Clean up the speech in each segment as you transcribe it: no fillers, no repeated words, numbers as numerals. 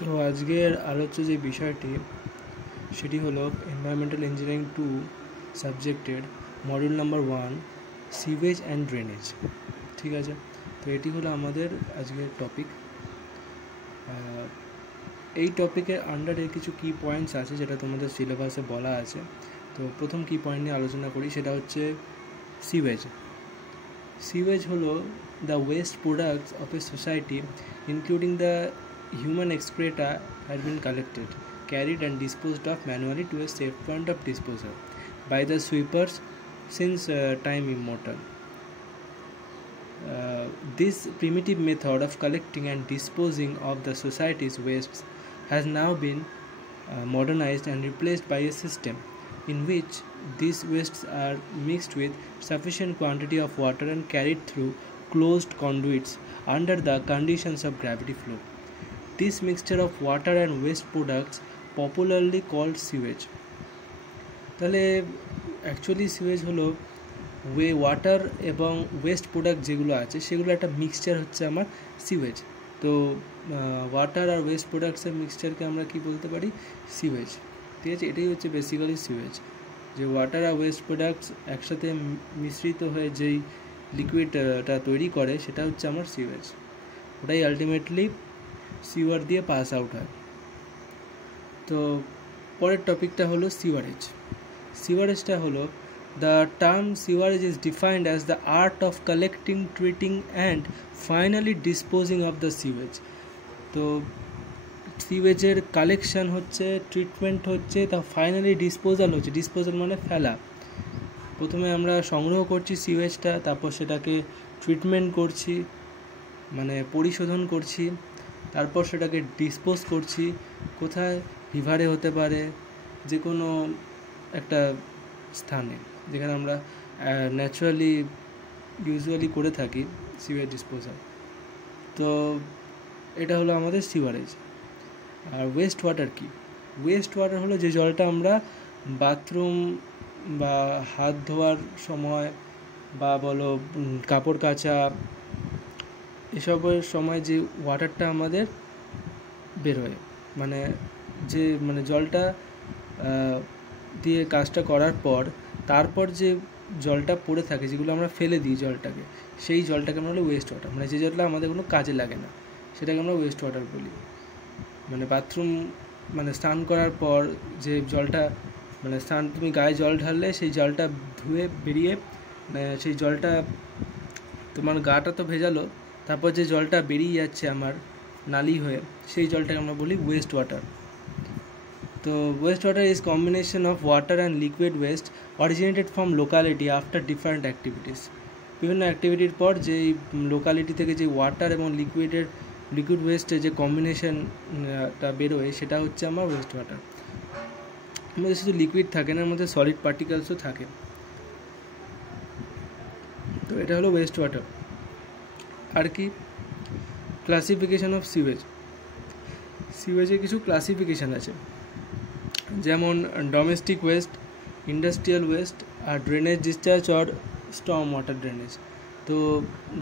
তো আজকের আলোচ্য যে বিষয়টি সেটি হলো এনভায়রনমেন্টাল ইঞ্জিনিয়ারিং 2 সাবজেক্টের module number 1 sewage and drainage. ঠিক আছে, তো এটি হলো আমাদের আজকের টপিক। এই টপিকের আন্ডারে কিছু কি পয়েন্টস আছে যেটা তোমাদের সিলেবাসে বলা আছে। তো প্রথম কি পয়েন্ট নিয়ে আলোচনা করি, সেটা হচ্ছে সিভেজ। সিভেজ হলো the waste products of a society including the human excreta had been collected, carried and disposed of manually to a safe point of disposal by the sweepers since time immemorial. This primitive method of collecting and disposing of the society's wastes has now been modernized and replaced by a system in which these wastes are mixed with sufficient quantity of water and carried through closed conduits under the conditions of gravity flow. This mixture of water and waste products popularly called sewage. তাহলে actually sewage হলো water এবং waste product যেগুলো আছে সেগুলো একটা mixture হচ্ছে আমার sewage. তো ওয়াটার আর ওয়েস্ট প্রোডাক্টসের মিক্সচারকে আমরা কি বলতে পারি? সিওয়েজ। ঠিক আছে, এটাই হচ্ছে বেসিক্যালি সিওয়েজ, যে ওয়াটার আর ওয়েস্ট প্রোডাক্টস একসাথে মিশ্রিত হয়ে যেই লিকুইডটা তৈরি করে সেটা হচ্ছে আমার সিওয়েজ। ওটাই আলটিমেটলি সিওয়ার দিয়ে পাস আউট হয়। তো পরের টপিকটা হলো সিওয়ারেজ। সিওয়ারেজটা হলো the term sewerage is defined as the art of collecting, treating and finally disposing of the sewage. তো সিওয়েজের কালেকশন হচ্ছে, ট্রিটমেন্ট হচ্ছে, তা ফাইনালি ডিসপোজাল হচ্ছে। ডিসপোজাল মানে ফেলা। প্রথমে আমরা সংগ্রহ করছি সিওয়েজটা, তারপর সেটাকে ট্রিটমেন্ট করছি মানে পরিশোধন করছি, তারপর সেটাকে ডিসপোজ করছি। কোথায়? রিভারে হতে পারে, যে কোনো একটা স্থানে যেখানে আমরা ন্যাচারালি ইউজুয়ালি করে থাকি সিওয়েজ ডিসপোজাল। তো এটা হলো আমাদের সিওয়ারেজ। আর ওয়েস্ট ওয়াটার কি? ওয়েস্ট ওয়াটার হলো যে জলটা আমরা বাথরুম বা হাত ধোয়ার সময় বা বলো কাপড় কাচা এসবের সময় যে ওয়াটারটা আমাদের বেরোয়, মানে জলটা দিয়ে কাজটা করার পর তারপর যে জলটা পড়ে থাকে, যেগুলো আমরা ফেলে দিই জলটাকে, সেই জলটাকে আমরা বলি ওয়েস্ট ওয়াটার। মানে যে জলটা আমাদের কোনো কাজে লাগে না সেটাকে আমরা ওয়েস্ট ওয়াটার বলি। মানে বাথরুম স্নান করার পর যে জলটা তুমি গায়ে জল ঢাললে সেই জলটা ধুয়ে বেরিয়ে সেই জলটা তোমার গাটা তো ভেজালো, তারপর যে জলটা বেরিয়ে যাচ্ছে আমার নালি হয়ে, সেই জলটাকে আমরা বলি ওয়েস্ট ওয়াটার। তো West water is combination of water and liquid waste originated from locality after different activities. বিভিন্ন অ্যাক্টিভিটির পর যেই লোকালিটি থেকে যে ওয়াটার এবং লিকুইড ওয়েস্টের যে কম্বিনেশনটা বেরোয় সেটা হচ্ছে আমার ওয়েস্ট ওয়াটার। আমাদের শুধু লিকুইড থাকে না, আমাদের সলিড পার্টিকেলসও থাকে। তো এটা হলো ওয়েস্ট ওয়াটার। আর কি? Classification of sewage. সিওয়েজের কিছু ক্লাসিফিকেশান আছে, যেমন ডোমেস্টিক ওয়েস্ট, ইন্ডাস্ট্রিয়াল ওয়েস্ট আর drainage discharge or storm water drainage. তো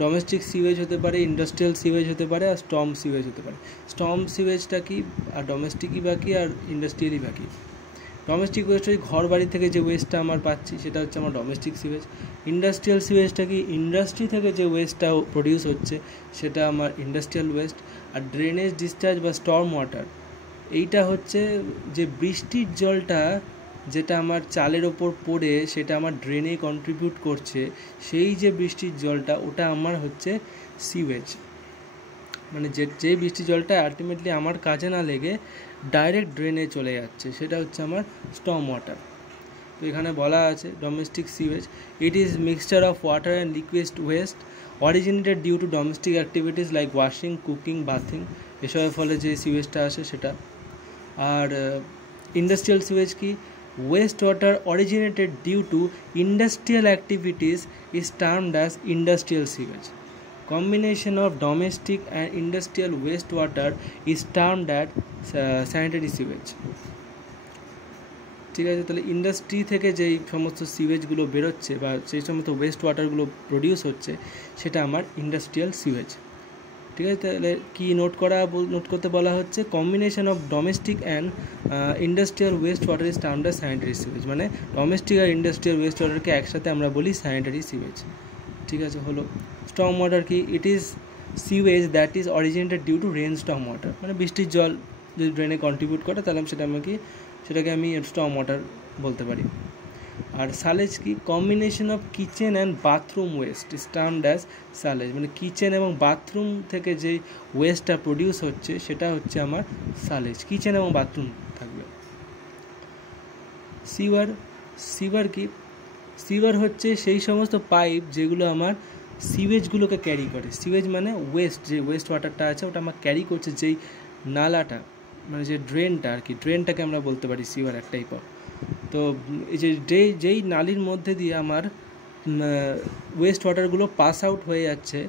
ডোমেস্টিক সিওয়েজ হতে পারে, ইন্ডাস্ট্রিয়াল সিওয়েজ হতে পারে আর স্টর্ম সিওয়েজ হতে পারে। স্টর্ম সিওয়েজটা কি আর ডোমেস্টিকই বাকি আর ইন্ডাস্ট্রিয়ালই বাকি। ডোমেস্টিক ওয়েস্ট ওই ঘর বাড়ি থেকে যে ওয়েস্টটা আমার পাচ্ছি সেটা হচ্ছে আমার ডোমেস্টিক সিওয়েজ। ইন্ডাস্ট্রিয়াল সিওয়েজটা কি? ইন্ডাস্ট্রি থেকে যে ওয়েস্টটা প্রডিউস হচ্ছে সেটা আমার ইন্ডাস্ট্রিয়াল ওয়েস্ট। আর ড্রেনেজ ডিসচার্জ বা স্টর্ম ওয়াটার, এইটা হচ্ছে যে বৃষ্টির জলটা যেটা আমার চালের ওপর পড়ে সেটা আমার ড্রেনে কন্ট্রিবিউট করছে, সেই যে বৃষ্টির জলটা ওটা আমার হচ্ছে সিওয়েজ। মানে যে বৃষ্টির জলটা আলটিমেটলি আমার কাজে না লেগে ডাইরেক্ট ড্রেনে চলে যাচ্ছে, সেটা হচ্ছে আমার স্টর্ম ওয়াটার। তো এখানে বলা আছে domestic sewage, it is mixture of water and liquid waste originated due to domestic activities like washing, cooking, bathing, এসবের ফলে যে সিওয়েজটা আসে সেটা। আর ইন্ডাস্ট্রিয়াল সিওয়েজ কি? Waste water originated due to industrial activities is termed as industrial sewage. Combination of domestic and industrial waste water is termed at sanitary sewage. ঠিক আছে, তাহলে ইন্ডাস্ট্রি থেকে যেই সমস্ত সিওয়েজগুলো বেরোচ্ছে বা সেই সমস্ত ওয়েস্ট ওয়াটারগুলো প্রডিউস হচ্ছে সেটা আমার ইন্ডাস্ট্রিয়াল সিওয়েজ। ঠিক আছে। তাহলে কি নোট করতে বলা হচ্ছে, combination of domestic and industrial waste water is termed as sanitary sewage, মানে ডোমেস্টিক আর ইন্ডাস্ট্রিয়াল ওয়েস্ট ওয়াটারকে একসাথে আমরা বলি স্যানিটারি সিওয়েজ। ঠিক আছে, হলো। স্টর্ম ওয়াটার কি, it is sewage that is originated due to rain storm water, মানে বৃষ্টির জল যদি ড্রেনে কন্ট্রিবিউট করে তাহলে সেটাকে আমি স্টর্ম ওয়াটার বলতে পারি। আর সালেজ কি, combination of kitchen and bathroom waste is termed as sullage, মানে কিচেন এবং বাথরুম থেকে যে ওয়েস্টটা প্রডিউস হচ্ছে সেটা হচ্ছে আমার সালেজ, কিচেন এবং বাথরুম থাকবে। সিওয়ার কি, সিওয়ার হচ্ছে সেই সমস্ত পাইপ যেগুলো আমার সিওয়েজগুলোকে ক্যারি করে। সিওয়েজ মানে ওয়েস্ট, যে ওয়েস্ট ওয়াটারটা আছে ওটা আমার ক্যারি করছে, যেই নালাটা মানে যে ড্রেনটা আর কি, ড্রেনটাকে আমরা বলতে পারি সিওয়ার এক টাইপ অফ। তো এই যেই নালির মধ্যে দিয়ে আমার ওয়েস্ট ওয়াটারগুলো পাস আউট হয়ে যাচ্ছে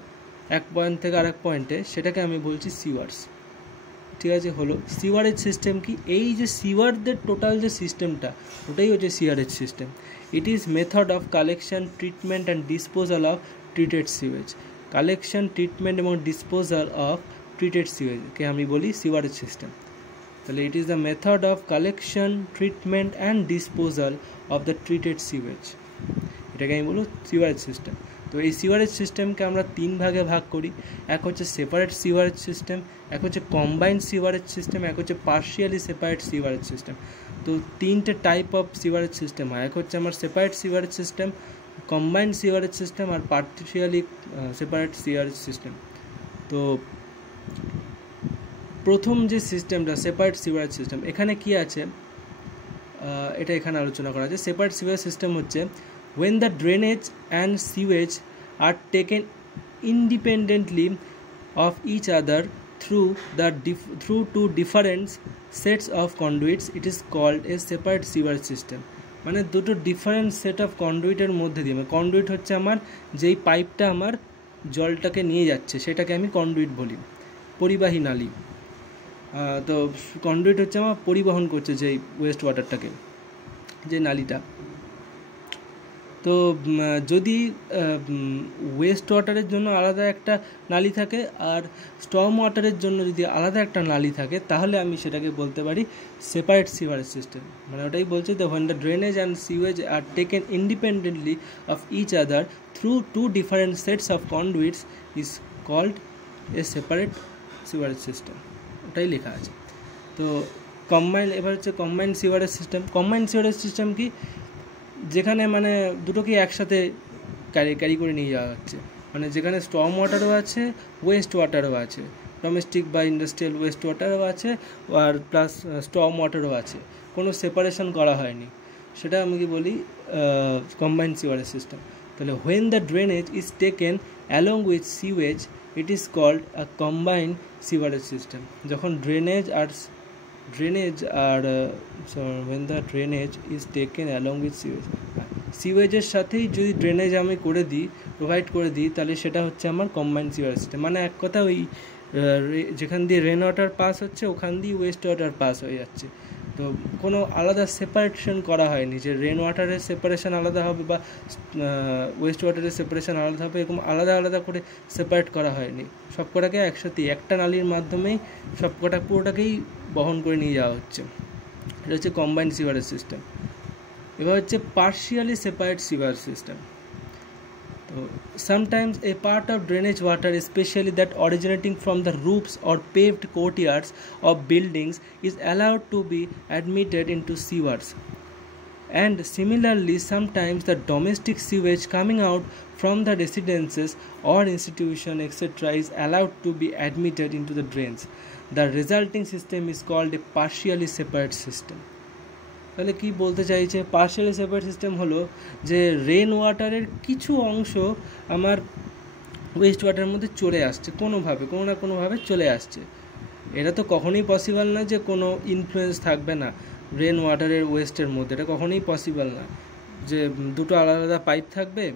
এক পয়েন্ট থেকে আরেক পয়েন্টে, সেটাকে আমি বলছি সিওয়ার্স। ঠিক আছে, হলো। সিওয়ারেজ সিস্টেম কি, এই যে সিওয়ারদের টোটাল যে সিস্টেমটা ওটাই হচ্ছে sewerage system. It is method of collection, treatment and disposal of treated sewage. Collection, treatment এবং ডিসপোজাল অফ ট্রিটেড সিওয়েজকে আমি বলি সিওয়ারেজ সিস্টেম। তাহলে it is the method of collection, treatment and disposal of the treated sewage, এটাকে আমি বলবো sewerage system. তো এই সিওয়ারেজ সিস্টেমকে আমরা 3 ভাগে ভাগ করি, এক হচ্ছে সেপারেট সিওয়ারেজ সিস্টেম, এক হচ্ছে কম্বাইন্ড সিওয়ারেজ সিস্টেম, এক হচ্ছে পার্শিয়ালি সেপারেট সিওয়ারেজ সিস্টেম। তো 3টে টাইপ অফ সিওয়ারেজ সিস্টেম হয়, এক হচ্ছে আমার separate sewerage system, combined sewerage system আর পার্শিয়ালি সেপারেট সিওয়ারেজ সিস্টেম। তো প্রথম যে সিস্টেমটা সেপারেট সিওয়ারেজ সিস্টেম, এখানে কি আছে এটা এখানে আলোচনা করা আছে। সেপারেট সিওয়ারেজ সিস্টেম হচ্ছে when the drainage and sewage are taken independently of each other through two different sets of conduits, it is called a separate sewerage system। মানে দুটো ডিফারেন্ট সেট অফ কন্ডুইটের মধ্যে দিয়ে, কন্ডুইট হচ্ছে আমার যেই পাইপটা আমার জলটাকে নিয়ে যাচ্ছে সেটাকে আমি কন্ডুইট বলি, পরিবাহী নালী। তো কন্ডুইট হচ্ছে আমার পরিবহন করছে যেই ওয়েস্ট ওয়াটারটাকে, যে নালীটা। তো যদি ওয়েস্ট ওয়াটারের জন্য আলাদা একটা নালী থাকে আর স্টর্ম ওয়াটারের জন্য যদি আলাদা একটা নালী থাকে, তাহলে আমি সেটাকে বলতে পারি সেপারেট সিওয়ারেজ সিস্টেম। মানে ওটাই বলছে the when the drainage and sewage are taken independently of each other through two different sets of conduits is called a separate sewerage system, ওটাই লেখা আছে। তো এবার হচ্ছে combined sewerage system. Combined sewerage system কি, যেখানে মানে দুটোকে একসাথে ক্যারি করে নিয়ে যাওয়া হচ্ছে, মানে যেখানে স্টর্ম ওয়াটারও আছে, ওয়েস্ট ওয়াটারও আছে, ডোমেস্টিক বা ইন্ডাস্ট্রিয়াল ওয়েস্ট ওয়াটারও আছে আর প্লাস স্টর্ম ওয়াটারও আছে, কোনো সেপারেশন করা হয়নি, সেটা আমি কি বলি কম্বাইন্ড সিওয়ারেজ সিস্টেম। তাহলে when the drainage is taken along with sewage it is called a combined sewerage system। যখন ড্রেনেজ আর when the drainage is taken along with sewage, সিওয়েজের সাথেই যদি ড্রেনেজ আমি প্রোভাইড করে দিই তাহলে সেটা হচ্ছে আমার কম্বাইন্ড সিওয়ারেজ সিস্টেম। মানে এক কথা ওই যেখান দিয়ে রেন ওয়াটার পাস হচ্ছে ওখান দিয়ে ওয়েস্ট ওয়াটার পাস হয়ে যাচ্ছে, তো কোনো আলাদা সেপারেশন করা হয়নি যে রেন ওয়াটারের সেপারেশন আলাদা হবে বা ওয়েস্ট ওয়াটারের সেপারেশন আলাদা হবে, এরকম আলাদা আলাদা করে সেপারেট করা হয়নি, সবকটাকে একসাথে একটা নালীর মাধ্যমেই সবকটা পুরোটাকেই বহন করে নিয়ে যাওয়া হচ্ছে, এটা হচ্ছে কম্বাইন্ড সিওয়ারেজ সিস্টেম। এবার হচ্ছে পার্শিয়ালি সেপারেট সিওয়ারেজ সিস্টেম। তো sometimes a part of drainage water, especially that originating from the roofs or paved courtyards of buildings, is allowed to be admitted into sewers, and similarly sometimes the domestic sewage coming out from the residences or institution etc. is allowed to be admitted into the drains. The resulting system is called a partially separate system। তাহলে কি বলতে চাইছে, partially separate system হলো যে rain ওয়াটারের কিছু অংশ আমার West ওয়াটারের মধ্যে চলে আসছে, কোনো না কোনোভাবে চলে আসছে। এটা তো কখনোই পসিবল না যে কোনো ইনফ্লুয়েন্স থাকবে না রেন ওয়াটারের ওয়েস্টের মধ্যে, এটা কখনোই পসিবল না যে দুটো আলাদা আলাদা পাইপ থাকবে।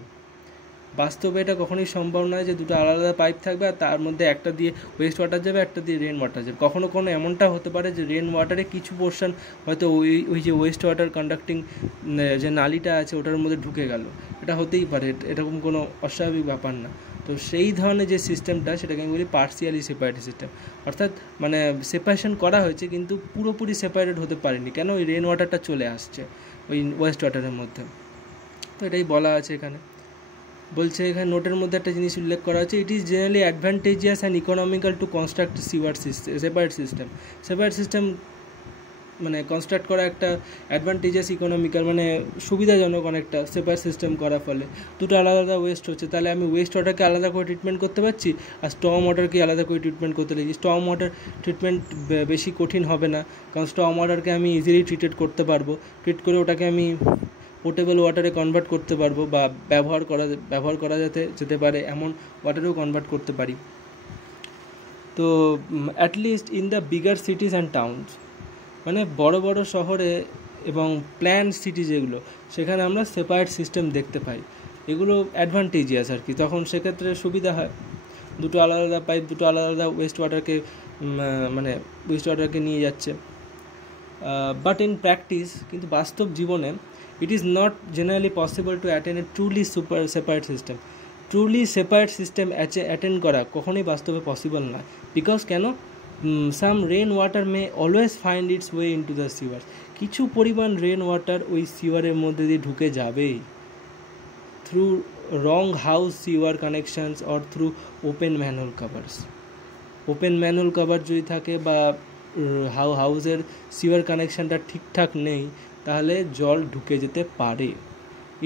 বাস্তবে এটা কখনোই সম্ভব নয় যে দুটো আলাদা আলাদা পাইপ থাকবে আর তার মধ্যে একটা দিয়ে ওয়েস্ট ওয়াটার যাবে, একটা দিয়ে রেন ওয়াটার যাবে। কখনো এমনটা হতে পারে যে রেন ওয়াটারে কিছু পোর্শন হয়তো ওই যে ওয়েস্ট ওয়াটার কন্ডাক্টিং যে নালিটা আছে ওটার মধ্যে ঢুকে গেল, এটা হতেই পারে, এরকম কোনো অস্বাভাবিক ব্যাপার না। তো সেই ধরনের যে সিস্টেমটা সেটাকে আমি বলি পার্সিয়ালি সেপারেটেড সিস্টেম, অর্থাৎ মানে সেপারেশন করা হয়েছে কিন্তু পুরোপুরি সেপারেটেড হতে পারেনি। কেন? ওই রেন ওয়াটারটা চলে আসছে ওই ওয়েস্ট ওয়াটারের মধ্যে। তো এটাই বলা আছে এখানে। বলছে এখানে নোটের মধ্যে একটা জিনিস উল্লেখ করা হচ্ছে, it is generally advantageous and economical to construct sewer system separate system. Separate system মানে কনস্ট্রাক্ট করা একটা অ্যাডভান্টেজাস ইকোনমিক্যাল মানে সুবিধাজনক অনেকটা সেপারেট সিস্টেম করার ফলে। দুটো আলাদা আলাদা ওয়েস্ট হচ্ছে, তাহলে আমি ওয়েস্ট ওয়াটারকে আলাদা করে ট্রিটমেন্ট করতে পারছি আর স্টর্ম ওয়াটারকে আলাদা করে ট্রিটমেন্ট করতে পারছি। স্টর্ম ওয়াটার ট্রিটমেন্ট বেশি কঠিন হবে না, কারণ স্টর্ম ওয়াটারকে আমি ইজিলি ট্রিটেড করতে পারবো, ট্রিট করে ওটাকে আমি পোর্টেবল ওয়াটারে কনভার্ট করতে পারবো, বা ব্যবহার করা যেতে পারে এমন ওয়াটারেও কনভার্ট করতে পারি। তো at least in the bigger সিটিজ and towns, মানে বড় বড় শহরে এবং প্ল্যান সিটি যেগুলো, সেখানে আমরা সেপারেট সিস্টেম দেখতে পাই। এগুলো অ্যাডভান্টেজিয়াস আর কি, তখন সেক্ষেত্রে সুবিধা হয়। দুটো আলাদা আলাদা পাইপ দুটো আলাদা আলাদা ওয়েস্ট ওয়াটারকে নিয়ে যাচ্ছে। বাট ইন প্র্যাকটিস, কিন্তু বাস্তব জীবনে it is not generally possible to attain a truly separate system. Truly separate system attend করা কখনোই বাস্তবে পসিবল নয়। বিকজ কেন? Some rain water may always find its way into the sewers. কিছু পরিমাণ রেন ওয়াটার ওই সিওয়ারের মধ্যে দিয়ে ঢুকে যাবেই, through wrong house sewer connections or through open manhole covers. Open manhole cover যদি থাকে বা হাউসের সিওয়ার কানেকশানটা ঠিকঠাক নেই, তাহলে জল ঢুকে যেতে পারে।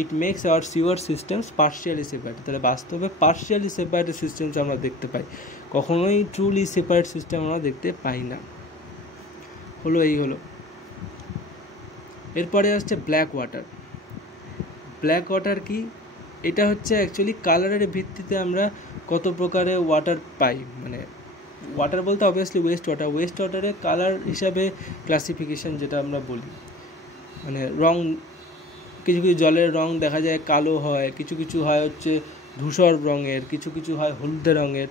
It makes our sewer systems partially separate. তাহলে বাস্তবে পার্শিয়ালি সেপারেটেড সিস্টেমস আমরা দেখতে পাই, কখনোই ট্রুলি সেপারেট সিস্টেম আমরা দেখতে পাই না। এই হলো। এরপরে আসছে ব্ল্যাক ওয়াটার। ব্ল্যাক ওয়াটার কি? এটা হচ্ছে অ্যাকচুয়ালি কালারের ভিত্তিতে আমরা কত প্রকারের ওয়াটার পাই, মানে ওয়াটার বলতে অবভিয়াসলি ওয়েস্ট ওয়াটারের কালার হিসাবে ক্লাসিফিকেশন যেটা আমরা বলি, মানে রং, কিছু কিছু জলের রং দেখা যায় কালো হয়, কিছু কিছু হয় হচ্ছে ধূসর রঙের, কিছু কিছু হয় হলদে রঙের।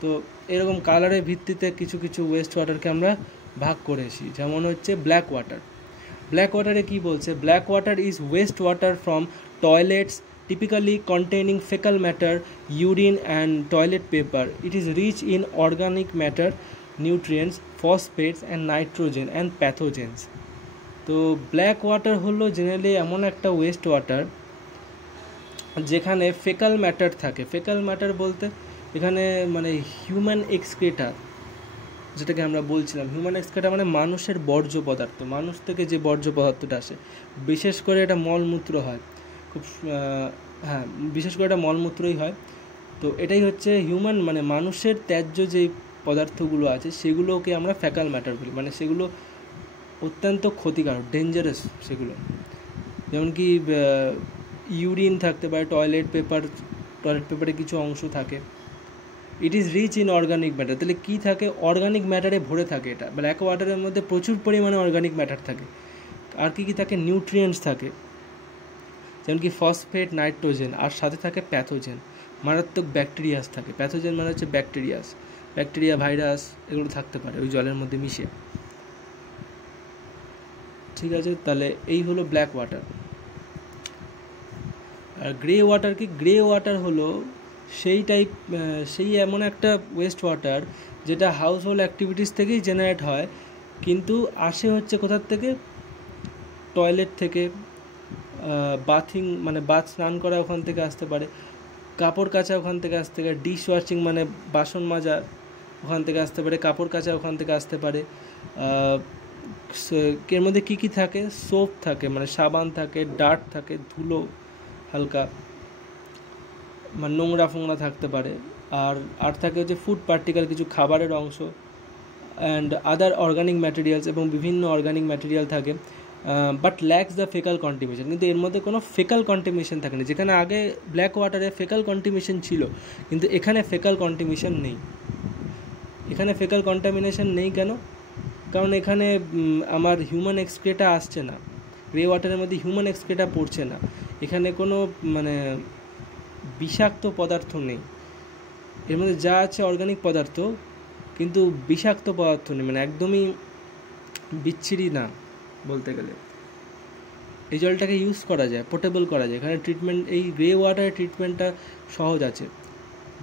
তো এরকম কালারের ভিত্তিতে কিছু কিছু ওয়েস্ট ওয়াটারকে আমরা ভাগ করেছি। যেমন হচ্ছে ব্ল্যাক ওয়াটার। ব্ল্যাক ওয়াটারে কী বলছে? Black water is West water from toilets typically containing fecal matter, urine and toilet paper. It is rich in organic matter, nutrients, phosphates and nitrogen and pathogens. তো black water হলো generally এমন একটা West water যেখানে faecal matter থাকে। Faecal matter বলতে এখানে মানে human এক্সক্রেটার, যেটাকে আমরা বলছিলাম হিউম্যান এক্সক্রেটার মানে মানুষের বর্জ্য পদার্থ, মানুষ থেকে যে বর্জ্য পদার্থটা আসে, বিশেষ করে এটা মলমূত্র হয়, বিশেষ করে এটা মলমূত্রই হয়। তো এটাই হচ্ছে হিউম্যান মানে মানুষের ত্যায্য যেই পদার্থগুলো আছে সেগুলোকে আমরা ফেকাল ম্যাটার বলি, মানে সেগুলো অত্যন্ত ক্ষতিকারক, ডেঞ্জারাস সেগুলো। যেমন কি ইউরিন থাকতে পারে, টয়লেট পেপারে কিছু অংশ থাকে। It is rich in organic matter. তাহলে কী থাকে? অর্গানিক ম্যাটারে ভরে থাকে এটা। ব্ল্যাক ওয়াটারের মধ্যে প্রচুর পরিমাণে অর্গানিক ম্যাটার থাকে। আর কি থাকে? নিউট্রিয়েন্টস থাকে, যেমন কি ফসফেট, নাইট্রোজেন, আর সাথে থাকে প্যাথোজেন, মারাত্মক ব্যাকটেরিয়াস থাকে। প্যাথোজেন মানে হচ্ছে ব্যাকটেরিয়া, ভাইরাস, এগুলো থাকতে পারে ওই জলের মধ্যে মিশে। ঠিক আছে, তাহলে এই হলো ব্ল্যাক ওয়াটার। আর গ্রে ওয়াটার কি? গ্রে ওয়াটার হলো সেই এমন একটা ওয়েস্ট ওয়াটার যেটা হাউস হোল্ড অ্যাক্টিভিটিস থেকেই জেনারেট হয়, কিন্তু আসে হচ্ছে কোথার থেকে? টয়লেট থেকে, বাথিং মানে বাথ স্নান করা ওখান থেকে আসতে পারে, কাপড় কাচা ওখান থেকে আসতে পারে, ডিশ ওয়াশিং মানে বাসন মাজা ওখান থেকে আসতে পারে, কাপড় কাচা ওখান থেকে আসতে পারে। এর মধ্যে কী কী থাকে? সোপ থাকে মানে সাবান থাকে, ডার্ট থাকে, ধুলো হালকা মানে নোংরা ফোংরা থাকতে পারে, আর থাকে হচ্ছে ফুড পার্টিকেল, কিছু খাবারের অংশ, অ্যান্ড আদার অর্গানিক ম্যাটেরিয়ালস, এবং বিভিন্ন অর্গানিক ম্যাটেরিয়াল থাকে। But lacks the faecal contamination. কিন্তু এর মধ্যে কোনো ফেকাল কন্টিমিশন থাকে না। যেখানে আগে ব্ল্যাক ওয়াটারে ফেকাল কন্টিমিশন ছিল, কিন্তু এখানে ফেকাল কন্টিমিশন নেই। এখানে ফেকাল কন্টামিনেশন নেই কেন? কারণ এখানে আমার হিউম্যান এক্সক্রেটা আসছে না, গ্রে ওয়াটারের মধ্যে হিউম্যান এক্সক্রেটা পড়ছে না, এখানে কোনো মানে বিষাক্ত পদার্থ নেই। এর মধ্যে যা আছে অর্গানিক পদার্থ, কিন্তু বিষাক্ত পদার্থ নেই, মানে একদমই বিচ্ছিরি না বলতে গেলে। এই জলটাকে ইউজ করা যায়, পোর্টেবল করা যায়। এখানে ট্রিটমেন্ট, এই গ্রে ওয়াটারের ট্রিটমেন্টটা সহজ আছে।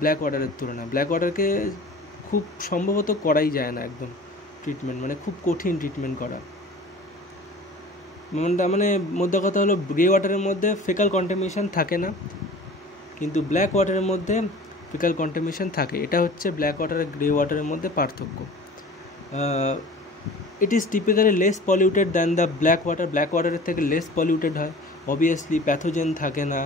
ব্ল্যাক ওয়াটারের তুলনায়। ব্ল্যাক ওয়াটারকে খুব সম্ভবত করাই যায় না একদম ট্রিটমেন্ট, মানে খুব কঠিন ট্রিটমেন্ট করা। মানে মধ্যে কথা হলো গ্রে ওয়াটারের মধ্যে ফেকাল কন্টামিনেশন থাকে না, কিন্তু ব্ল্যাক ওয়াটারের মধ্যে ফেকাল কন্টামিনেশন থাকে। এটা হচ্ছে ব্ল্যাক ওয়াটার আর গ্রে ওয়াটারের মধ্যে পার্থক্য। It is typically less polluted than the black water. Black ওয়াটারের থেকে লেস পলিউটেড হয়, অবভিয়াসলি প্যাথোজেন থাকে না,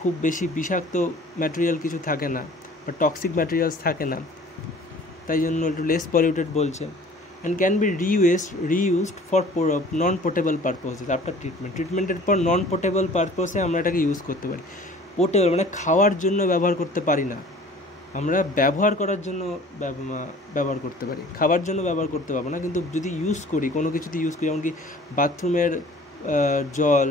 খুব বেশি বিষাক্ত ম্যাটেরিয়াল কিছু থাকে না বা টক্সিক ম্যাটেরিয়ালস থাকে না, তাই জন্য একটু লেস পলিউটেড বলছে। And can be reused for non portable purposes after ট্রিটমেন্টের পর নন পোর্টেবল পারপোজে আমরা এটাকে ইউজ করতে পারি। পোর্টেবল মানে খাওয়ার জন্য ব্যবহার করতে পারি না, আমরা ব্যবহার করার জন্য ব্যবহার করতে পারি, খাবার জন্য ব্যবহার করতে পারবো না। কিন্তু যদি ইউজ করি, কোনো কিছুতে ইউজ করি, এমনকি বাথরুমের জল,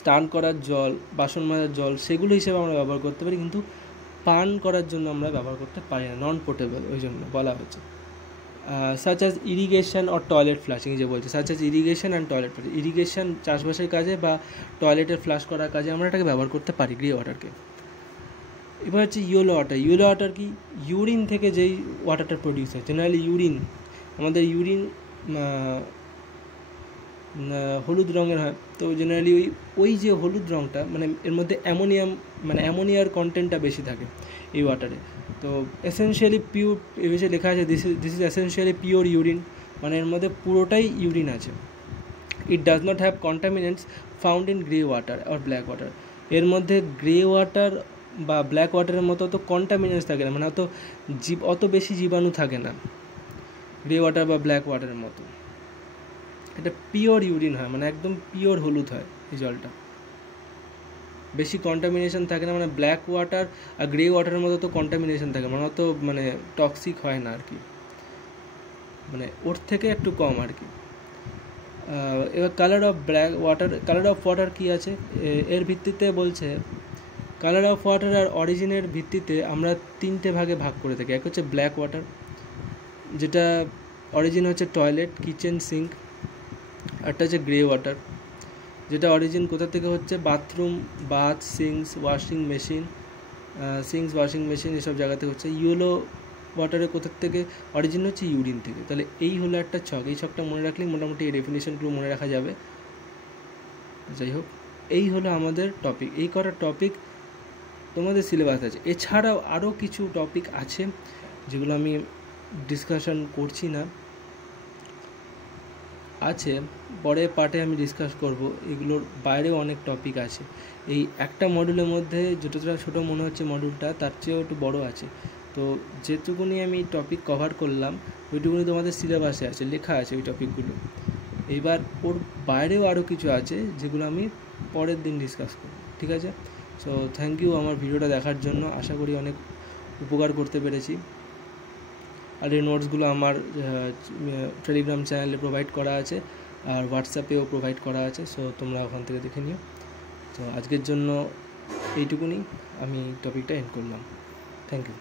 স্নান করার জল, বাসন মাজার জল, সেগুলো হিসেবে আমরা ব্যবহার করতে পারি, কিন্তু পান করার জন্য আমরা ব্যবহার করতে পারি না, নন পোর্টেবল, ওই জন্য বলা হচ্ছে। Such as irrigation or toilet flushing, যে বলছে such as irrigation and toilet flushing, irrigation চাষবাসের কাজে বা টয়লেটের ফ্লাশ করার কাজে আমরা এটাকে ব্যবহার করতে পারি, গ্রে ওয়াটারকে। এবার হচ্ছে ইয়েলো ওয়াটার। ইয়েলো ওয়াটার কি? ইউরিন থেকে যেই ওয়াটারটা প্রডিউস হয়, জেনারেলি ইউরিন, আমাদের ইউরিন হলুদ রঙের হয়, তো জেনারেলি ওই যে হলুদ রঙটা, মানে এর মধ্যে অ্যামোনিয়ার কন্টেন্টটা বেশি থাকে এই ওয়াটারে। তো এসেনশিয়ালি পিওর, এ বিষয়ে লেখা আছে this is essentially pure urine, মানে এর মধ্যে পুরোটাই ইউরিন আছে। It does not have contaminants found in grey water or black water. এর মধ্যে গ্রে ওয়াটার বা ব্ল্যাক ওয়াটারের মতো অত কন্টামিনেন্টস থাকে না, মানে অত বেশি জীবাণু থাকে না গ্রে ওয়াটার বা ব্ল্যাক ওয়াটারের মতো। এটা পিওর ইউরিন হয়, মানে একদম পিওর হলুদ হয় এই জলটা, বেশি কন্টামিনেশন থাকে না। মানে ব্ল্যাক ওয়াটার আর গ্রে ওয়াটারের মতো তো কন্টামিনেশন থাকে, মানে অত মানে টক্সিক হয় না আর কি, মানে ওর থেকে একটু কম আর কি। এবার কালার অফ ওয়াটার কী আছে এর ভিত্তিতে বলছে, কালার অফ ওয়াটার আর অরিজিনের ভিত্তিতে আমরা 3টে ভাগে ভাগ করে থাকি। এক হচ্ছে ব্ল্যাক ওয়াটার, যেটা অরিজিন হচ্ছে টয়লেট, কিচেন, সিঙ্ক। একটা হচ্ছে গ্রে ওয়াটার, যেটা অরিজিন কোথা থেকে হচ্ছে, bathroom, bath, sinks, washing machine এসব জায়গা থেকে হচ্ছে। ইয়েলো ওয়াটারে কোথার থেকে অরিজিন হচ্ছে, ইউরিন থেকে। তাহলে এই হলো একটা ছক, এই ছকটা মনে রাখলে মোটামুটি এই ডেফিনেশনগুলো মনে রাখা যাবে। যাই হোক, এই হলো আমাদের টপিক, এই কটা টপিক তোমাদের সিলেবাস আছে। এছাড়াও আরও কিছু টপিক আছে যেগুলো আমি ডিসকাশন করছি না, আছে পরের পার্টে আমি ডিসকাস করব। এগুলোর বাইরেও অনেক টপিক আছে, এই একটা মডিউলের মধ্যে যতটা ছোটো মনে হচ্ছে মডিউলটা, তার চেয়েও একটু বড় আছে। তো যেটুকুনি আমি টপিক কভার করলাম ওইটুকুনি তোমাদের সিলেবাসে আছে, লেখা আছে ওই টপিকগুলো। এইবার ওর বাইরেও আরও কিছু আছে যেগুলো আমি পরের দিন ডিসকাস করব, ঠিক আছে? সো থ্যাংক ইউ আমার ভিডিওটা দেখার জন্য, আশা করি অনেক উপকার করতে পেরেছি। আর এই নোটসগুলো আমার টেলিগ্রাম চ্যানেলে প্রোভাইড করা আছে, আর হোয়াটসঅ্যাপেও প্রোভাইড করা আছে, সো তোমরা ওখান থেকে দেখে নিও। তো আজকের জন্য এইটুকুনি, আমি টপিকটা এন্ড করলাম। Thank you.